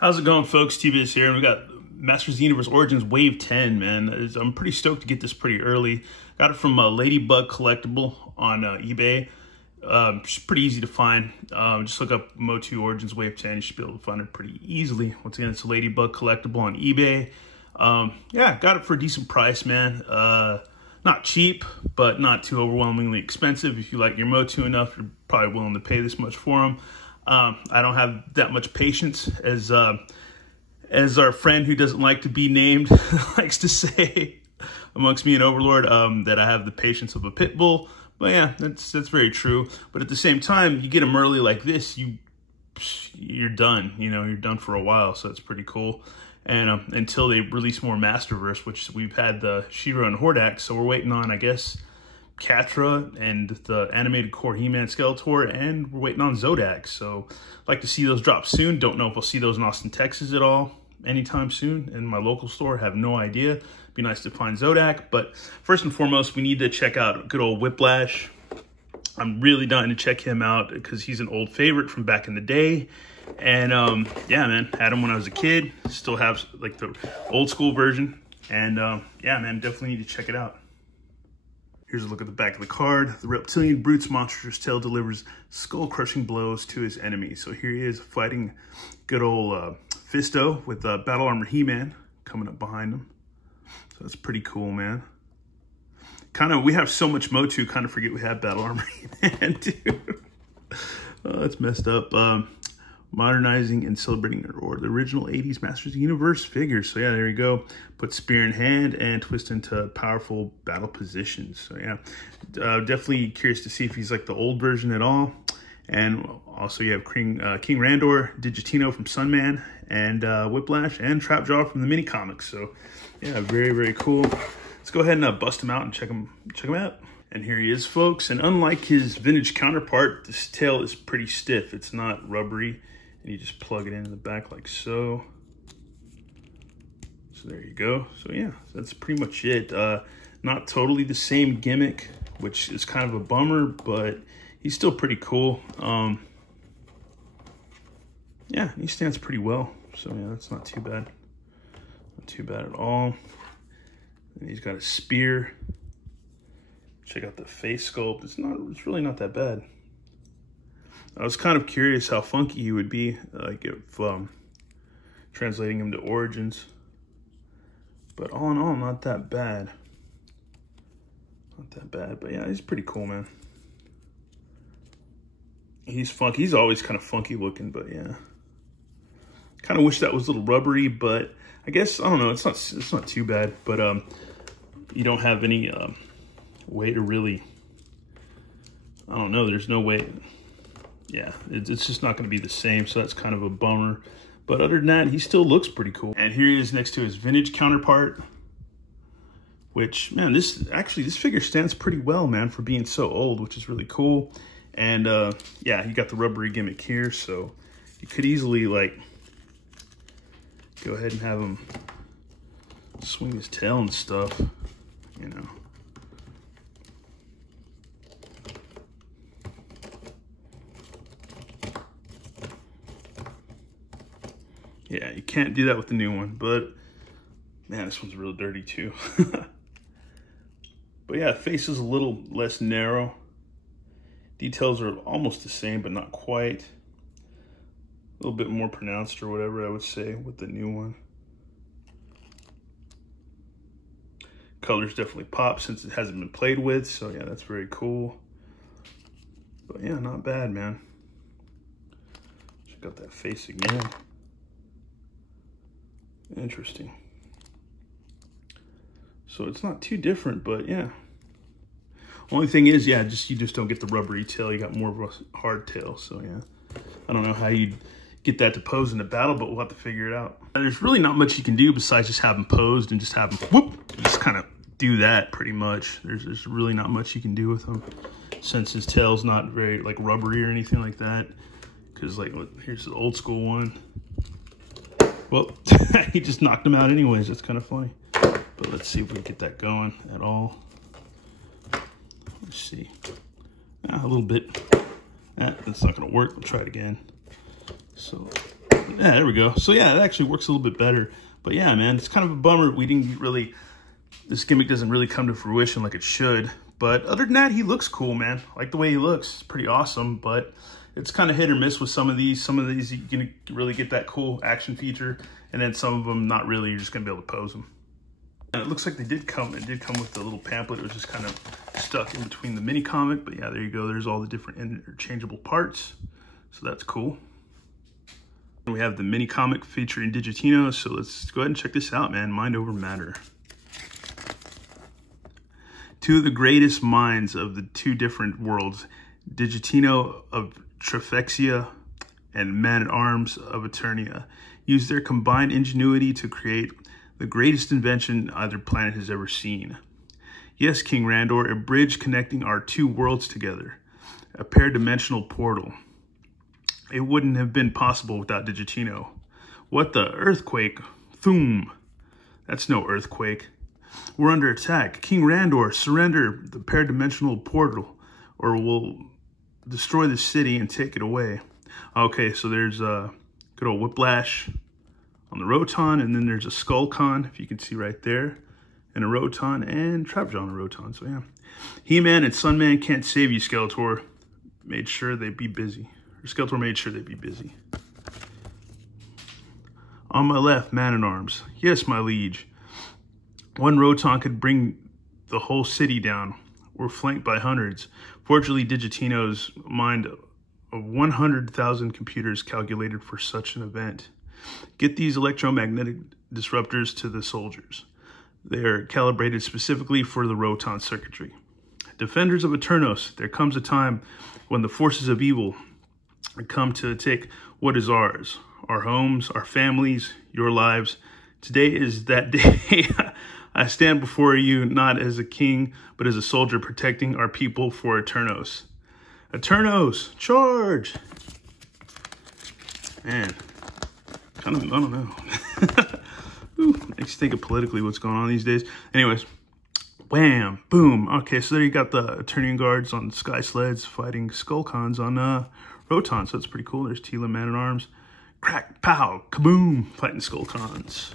How's it going, folks? T-Biz here, and we got Masters of the Universe Origins Wave 10, man. I'm pretty stoked to get this pretty early. Got it from Ladybug Collectible on eBay. It's pretty easy to find. Just look up Motu Origins Wave 10. You should be able to find it pretty easily. Once again, it's a Ladybug Collectible on eBay. Yeah, got it for a decent price, man. Not cheap, but not too overwhelmingly expensive. If you like your Motu enough, you're probably willing to pay this much for them. I don't have that much patience, as our friend who doesn't like to be named likes to say amongst me and Overlord, that I have the patience of a pit bull. But yeah, that's very true. But at the same time, you get them early like this, you're done. You know, you're done for a while, so it's pretty cool. And until they release more Masterverse, which we've had the She-Ra and Hordak, so we're waiting on, I guess, Catra and the animated core He-Man Skeletor, and we're waiting on Zodak. So I'd like to see those drop soon. Don't know if we'll see those in Austin, Texas at all anytime soon. In my local store, have no idea. Be nice to find Zodak. But first and foremost, we need to check out good old Whiplash. I'm really dying to check him out because he's an old favorite from back in the day. And yeah, man, had him when I was a kid. Still have like the old school version. And yeah, man, definitely need to check it out. Here's a look at the back of the card. The reptilian brute's monstrous tail delivers skull-crushing blows to his enemies. So here he is fighting good old Fisto with Battle Armor He-Man coming up behind him. So that's pretty cool, man. We have so much Motu, kind of forget we have Battle Armor He-Man too. Oh, that's messed up. Modernizing and celebrating the original 80s Masters of the Universe figures. So yeah, there you go. Put spear in hand and twist into powerful battle positions. So yeah, definitely curious to see if he's like the old version at all. And also you have King Randor, Digitino from Sunman, and Whiplash, and Trapjaw from the mini comics. So yeah, very, very cool. Let's go ahead and bust him out and check him out. And here he is, folks. And unlike his vintage counterpart, this tail is pretty stiff. It's not rubbery. And you just plug it in the back like so. So there you go. So yeah, that's pretty much it. Not totally the same gimmick, which is kind of a bummer, but he's still pretty cool. Yeah, he stands pretty well. So yeah, that's not too bad. Not too bad at all. And he's got a spear. Check out the face sculpt. It's really not that bad. I was kind of curious how funky he would be, like if translating him to Origins. But all in all, not that bad. Not that bad, but yeah, he's pretty cool, man. He's funky. He's always kind of funky looking, but yeah. Kind of wish that was a little rubbery, but I guess, I don't know, it's not too bad. But you don't have any way to really, I don't know, there's no way. Yeah, it's just not going to be the same, so that's kind of a bummer. But other than that, he still looks pretty cool. And here he is next to his vintage counterpart, which, man, this figure stands pretty well, man, for being so old, which is really cool. And yeah, you got the rubbery gimmick here, so you could easily, like, go ahead and have him swing his tail and stuff, you know. Yeah, you can't do that with the new one, but man, this one's real dirty too. But yeah, face is a little less narrow. Details are almost the same, but not quite. A little bit more pronounced or whatever I would say with the new one. Colors definitely pop since it hasn't been played with, so yeah, that's very cool. But yeah, not bad, man. Check out that face again. Interesting. So it's not too different, but yeah. Only thing is, yeah, you just don't get the rubbery tail. You got more of a hard tail. So yeah, I don't know how you'd get that to pose in a battle, but we'll have to figure it out. And there's really not much you can do besides just have them posed and just have them whoop, just kind of do that pretty much. There's really not much you can do with him since his tail's not very like rubbery or anything like that. Because like, here's the old school one. Well, he just knocked him out anyways. That's kind of funny. But let's see if we can get that going at all. Let's see. A little bit. That's not going to work. We'll try it again. So Yeah, there we go. So yeah, it actually works a little bit better. But yeah, man, it's kind of a bummer we didn't really, this gimmick doesn't really come to fruition like it should. But other than that, he looks cool, man. I like the way he looks. It's pretty awesome, but it's kind of hit or miss with some of these. Some of these you can really get that cool action feature, and then some of them not really. You're just gonna be able to pose them. And it looks like it did come with a little pamphlet. It was just kind of stuck in between the mini comic, but yeah, there you go. There's all the different interchangeable parts, so that's cool. And we have the mini comic featuring Digitino, so let's go ahead and check this out, man. Mind over matter. Two of the greatest minds of the two different worlds, Digitino of Trifexia and Man-at-Arms of Eternia, used their combined ingenuity to create the greatest invention either planet has ever seen. Yes, King Randor, a bridge connecting our two worlds together, a pair-dimensional portal. It wouldn't have been possible without Digitino. What the earthquake? Thoom. That's no earthquake. We're under attack. King Randor, surrender the pair-dimensional portal, or we'll destroy the city and take it away. Okay, so there's a good old Whiplash on the Roton, and then there's a Skullcon, if you can see right there, and a Roton, and Trapjaw on a Roton, so yeah. He-Man and Sunman can't save you, Skeletor. Made sure they'd be busy. Or Skeletor made sure they'd be busy. On my left, Man-at-Arms. Yes, my liege. One Roton could bring the whole city down. We're flanked by hundreds. Fortunately, Digitino's mind of 100,000 computers calculated for such an event. Get these electromagnetic disruptors to the soldiers. They are calibrated specifically for the Roton circuitry. Defenders of Eternos, there comes a time when the forces of evil come to take what is ours. Our homes, our families, your lives. Today is that day. I stand before you not as a king, but as a soldier protecting our people for Eternos. Eternos, charge! Man, kind of, I don't know. Ooh, makes you think of politically what's going on these days. Anyways, wham, boom. Okay, so there you got the Eternian guards on sky sleds fighting Skullcons on Roton, so that's pretty cool. There's Tila, Man-at-Arms. Crack, pow, kaboom, fighting Skullcons.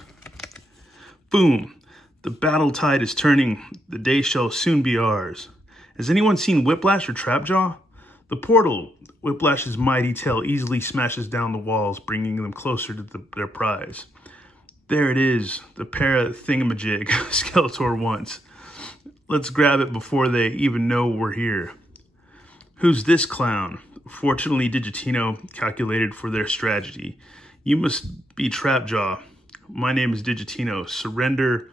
Boom. The battle tide is turning. The day shall soon be ours. Has anyone seen Whiplash or Trapjaw? The portal, Whiplash's mighty tail, easily smashes down the walls, bringing them closer to their prize. There it is, the para-thingamajig Skeletor wants. Let's grab it before they even know we're here. Who's this clown? Fortunately, Digitino calculated for their strategy. You must be Trapjaw. My name is Digitino. Surrender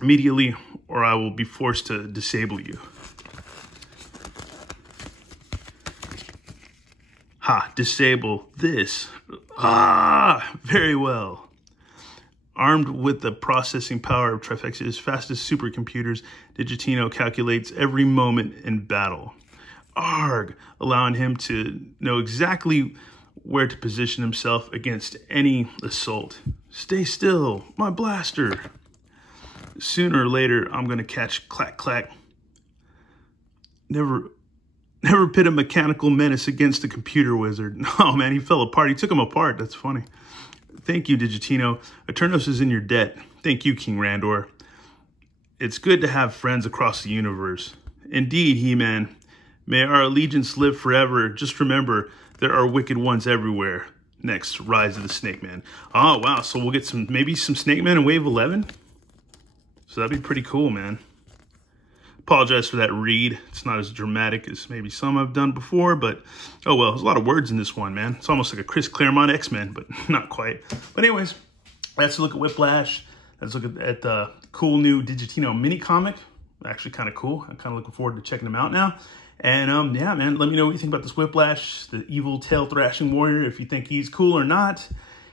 immediately, or I will be forced to disable you. Ha, disable this. Ah, very well. Armed with the processing power of Trifexia's fastest supercomputers, Digitino calculates every moment in battle. Arg, allowing him to know exactly where to position himself against any assault. Stay still, my blaster. Sooner or later, I'm gonna catch clack clack. Never pit a mechanical menace against a computer wizard. Oh man, he fell apart. He took him apart. That's funny. Thank you, Digitino. Eternos is in your debt. Thank you, King Randor. It's good to have friends across the universe. Indeed, He-Man. May our allegiance live forever. Just remember, there are wicked ones everywhere. Next, Rise of the Snake Man. Oh, wow. So we'll get maybe some Snake Man in Wave 11? So that'd be pretty cool, man. Apologize for that read. It's not as dramatic as maybe some I've done before, but oh well, there's a lot of words in this one, man. It's almost like a Chris Claremont X-Men, but not quite. But anyways, let's look at Whiplash. Let's look at the cool new Digitino mini comic. Actually kind of cool. I'm kind of looking forward to checking them out now. And yeah, man, let me know what you think about this Whiplash, the evil tail thrashing warrior, if you think he's cool or not.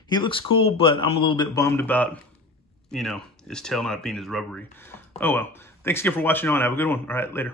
He looks cool, but I'm a little bit bummed about, you know, his tail not being as rubbery. Oh well. Thanks again for watching on. Have a good one. All right, later.